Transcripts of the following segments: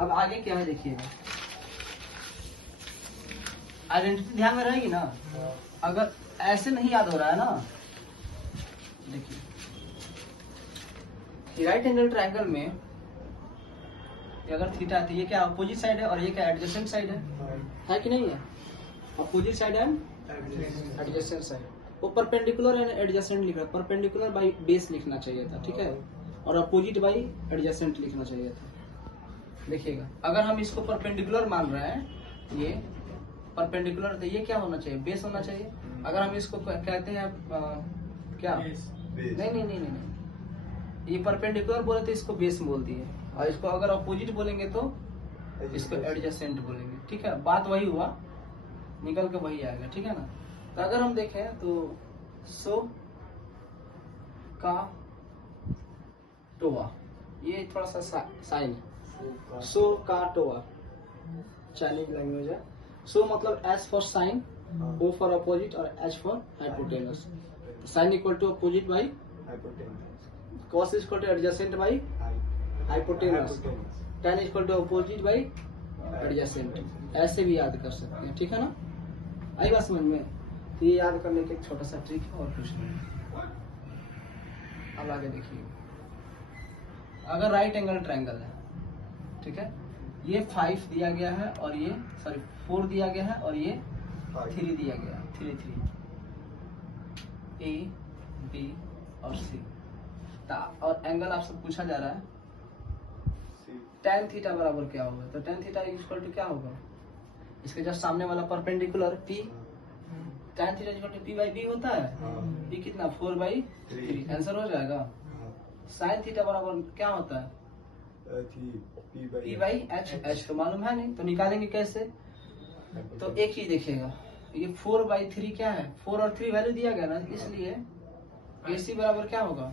अब आगे क्या है देखिएगा, आइडेंटिटी ध्यान में रहेगी ना। अगर ऐसे नहीं याद हो रहा है ना, देखिए राइट एंगल ट्रायंगल में अगर थीटा है तो ये क्या अपोजिट साइड है और ये क्या एडजेसेंट साइड है कि नहीं है? Opposite side and adjacent side. वो परपेंडिकुलर एंड एडजेसेंट लिख रहा है, परपेंडिकुलर बाई बेस लिखना चाहिए था, ठीक है, और अपोजिट बाई एडजेसेंट लिखना चाहिए था। देखिएगा अगर हम इसको परपेंडिकुलर मान रहे हैं, ये परपेंडिकुलर, तो ये क्या होना चाहिए? बेस होना चाहिए। अगर हम इसको कहते हैं क्या नहीं, ये परपेंडिकुलर बोले तो इसको बेस बोल दिए, और इसको अगर अपोजिट बोलेंगे तो इसको एडजेसेंट बोलेंगे, ठीक है। बात वही हुआ, निकल के वही आएगा, ठीक है ना। तो अगर हम देखें तो सो का टोआ, ये थोड़ा सा साइन है, सो का टोआ चाइनीज लैंग्वेज है। सो मतलब S for sine, O for opposite और H for hypotenuse. Sine equal to opposite by cos is equal to adjacent by hypotenuse, tan is equal to opposite by adjacent। ऐसे भी याद कर सकते हैं, ठीक है ना। आई बात समझ में? तो ये याद करने का एक छोटा सा ट्रिक है और कुछ नहीं। अब आगे देखिए, अगर राइट एंगल ट्रायंगल है, ठीक है, ये 5 दिया गया है और ये 4 दिया गया है और ये 3 दिया गया है, 3 A B और C, और एंगल आपसे पूछा जा रहा है tan थीटा बराबर क्या होगा। तो tan थीटा इक्वल टू क्या होगा? इसके जस्ट सामने वाला perpendicular P, tan theta equal to P by B होता है। P कितना? 4/3। आंसर हो जाएगा। sin थीटा बराबर क्या होता है? P बाई H तो मालूम है नहीं, तो निकालेंगे कैसे? तो एक चीज देखिएगा, ये 4/3 क्या है? 4 और 3 वैल्यू दिया गया ना, इसलिए AC बराबर क्या होगा?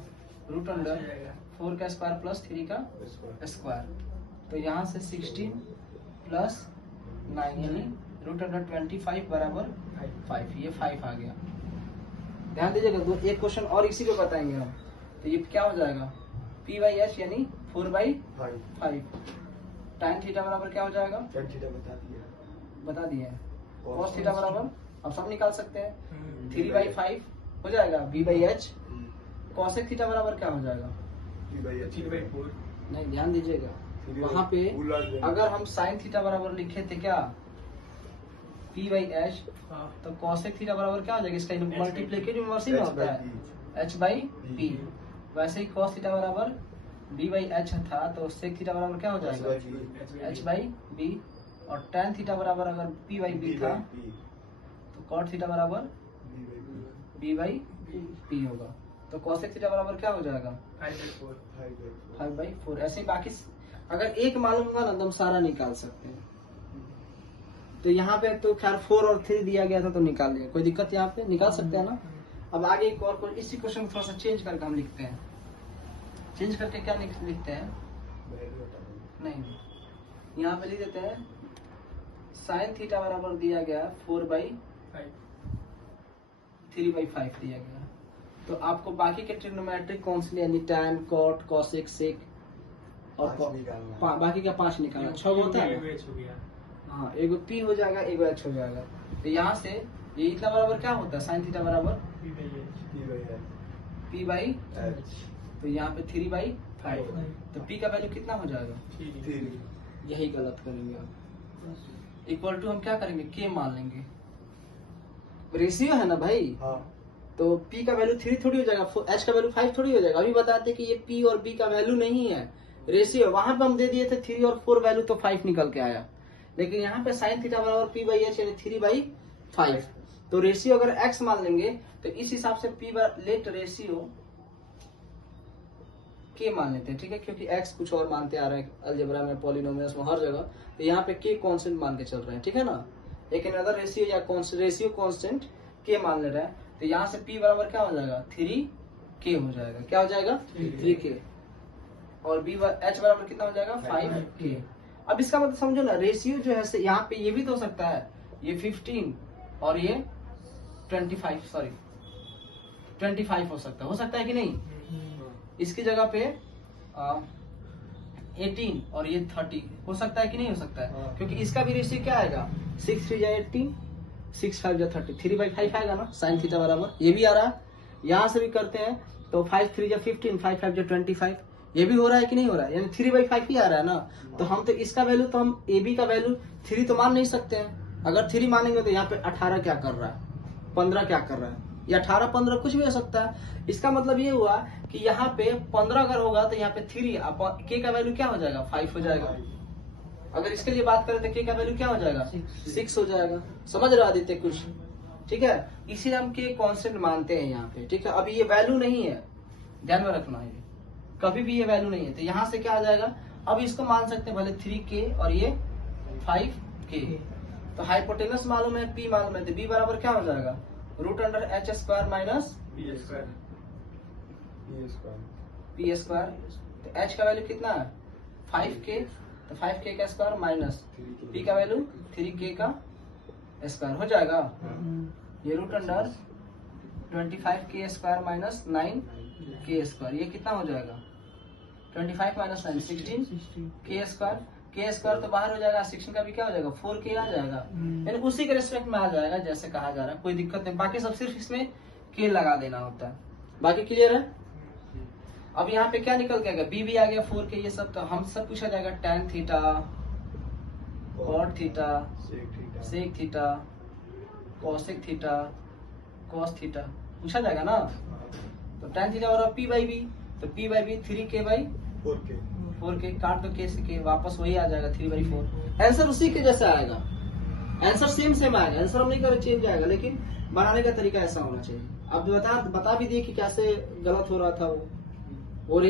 रूट अंडर 4 का स्क्वायर प्लस 3 का स्क्वायर। तो यहाँ से 16 प्लस 9 यानी रूट अंडर 25 बराबर 5, ये 5 आ गया। ध्यान दीजिएगा, एक क्वेश्चन और इसी पे बताएंगे हम। तो ये क्या हो जाएगा? P बाई H यानी 4/5। tan थीटा बराबर क्या हो जाएगा? tan थीटा बता दिया है। cos थीटा बराबर अब सब निकाल सकते हैं, 3/5 हो जाएगा B by H। cosec theta बराबर क्या हो जाएगा? 3/4। नहीं, ध्यान दीजिएगा, वहाँ पे अगर हम sin थीटा बराबर लिखे थे क्या P बाई H, तो cosec थीटा बराबर क्या हो जाएगा? इसका मल्टीप्लिकेटिव इन्वर्स में होता है H बाई P। वैसे ही cos थीटा बराबर B बाई H था, तो sec थीटा बराबर क्या हो जाएगा? H by B। और tan थीटा बराबर अगर P बाई B था, तो cot थीटा बराबर B बाई P होगा। तो cosec थीटा बराबर क्या हो जाएगा? 5/4। ऐसे ही बाकी अगर एक मालूम होगा ना तो हम सारा निकाल सकते हैं। तो यहाँ पे तो खैर 4 और 3 दिया गया था तो निकाल लिया, कोई दिक्कत यहाँ पे निकाल सकते हैं ना। अब आगे एक और इसी क्वेश्चन को थोड़ा सा चेंज करके हम लिखते हैं। चेंज करके क्या लिखते हैं? नहीं, यहाँ पे लिख देते हैं sin थीटा बराबर दिया गया 3/5 दिया गया। तो आपको बाकी के ट्रिग्नोमेट्रिक कौन से यानी tan, cot, cosec, sec और बाकी का 5 निकालना, 6 होता है। हाँ, एगो P हो जाएगा, एगो H हो जाएगा। तो यहाँ से ये इतना बराबर क्या होता है? sin थीटा बराबर P बाई H। तो यहाँ पे 3/5, तो P का वैल्यू कितना हो जाएगा? 3। यही गलत करेंगे आप। इक्वल टू हम क्या करेंगे? K मान लेंगे, रेशियो है ना भाई। तो P का वैल्यू 3 थोड़ी हो जाएगा, H का वैल्यू 5 थोड़ी हो जाएगा। अभी बताते कि ये P और B का वैल्यू नहीं है, रेशियो। वहां पे हम दे दिए थे 3 और 4 वैल्यू, तो 5 निकल के आया। लेकिन यहाँ पे sin थीटा बराबर P बाई H यानी 3/5। तो रेशियो अगर x मान लेंगे तो इस हिसाब से P लेट रेशियो K मान लेते हैं, ठीक है, क्योंकि x कुछ और मानते आ रहे हैं अलजेब्रा में, पॉलिनोमियल्स में, हर जगह। तो यहाँ पे K कांस्टेंट मान के चल रहे हैं, ठीक है ना। लेकिन अगर रेशियो या रेशियो कांस्टेंट K मान ले रहे हैं, तो यहाँ से P बराबर क्या हो जाएगा? 3K हो जाएगा। क्या हो जाएगा? 3K। और H बराबर कितना हो जाएगा? 5K। अब इसका मतलब समझो ना, रेशियो जो है यहाँ पे ये भी तो हो सकता है, ये 15 और ये 25 हो सकता है कि नहीं? इसकी जगह पे 18 और ये 30 हो सकता है कि नहीं हो सकता है? हाँ। क्योंकि इसका भी रेशियो क्या आएगा, 6 3 जा 18, 6 5 जा 30, 3/5 आएगा ना साइन थीटा बराबर। ये भी आ रहा है, यहाँ से भी करते हैं तो 5 3 जा 15, 5 5 जा 25, ये भी हो रहा है कि नहीं हो रहा है, यानी 3/5 ही आ रहा है ना। तो हम तो इसका वैल्यू, तो हम ए बी का वैल्यू 3 तो मान नहीं सकते हैं। अगर 3 मानेंगे तो यहाँ पे 18 क्या कर रहा है, 15 क्या कर रहा है, या 18 15 कुछ भी हो सकता है। इसका मतलब ये हुआ कि यहाँ पे 15 अगर होगा तो यहाँ पे 3 के का वैल्यू क्या हो जाएगा, 5 हो जाएगा। अगर इसके लिए बात करें तो के का वैल्यू क्या हो जाएगा, 6 हो जाएगा। समझ रहे हो आदित्य कुछ? ठीक है, इसीलिए हम के कांस्टेंट मानते हैं यहाँ पे। ठीक है, अभी ये वैल्यू नहीं है, ध्यान में रखना है, कभी भी ये वैल्यू नहीं है। तो यहाँ से क्या आ जाएगा, अब इसको मान सकते हैं भले 3k और ये 5k। तो हाइपोटेनस मालूम है, p मालूम है, तो b बराबर क्या हो जाएगा, √h² माइनस p²। तो h का वैल्यू कितना है, 5k, तो 5k का स्क्वायर माइनस p का वैल्यू 3k का स्क्वायर हो जाएगा। ये √25k² माइनस 9k², ये कितना हो जाएगा, 25 माइनस 9 16k²। k² तो बाहर हो जाएगा, 16 का भी क्या हो जाएगा, 4k आ जाएगा। यानी उसी के रिस्पेक्ट में आ जाएगा जैसे कहा जा रहा है, कोई दिक्कत नहीं। बाकी सब सिर्फ इसमें k लगा देना होता है। बाकी क्लियर है? अब यहाँ पे क्या निकल के आएगा, b भी आ गया, 4k, ये सब तो हम सब पूछा जाएगा tan theta, cot theta, sec theta, cosec theta, cos theta पूछा जाएगा ना। तो tan थीटा और p/b, तो p/b 3k/4k, काट दो k से k, वापस वही आ जाएगा 3/4। आंसर उसी के जैसा आएगा, आंसर सेम आएगा, आंसर हम नहीं कर चेंज आएगा, लेकिन बनाने का तरीका ऐसा होना चाहिए। अब बता भी दिए कि कैसे गलत हो रहा था वो।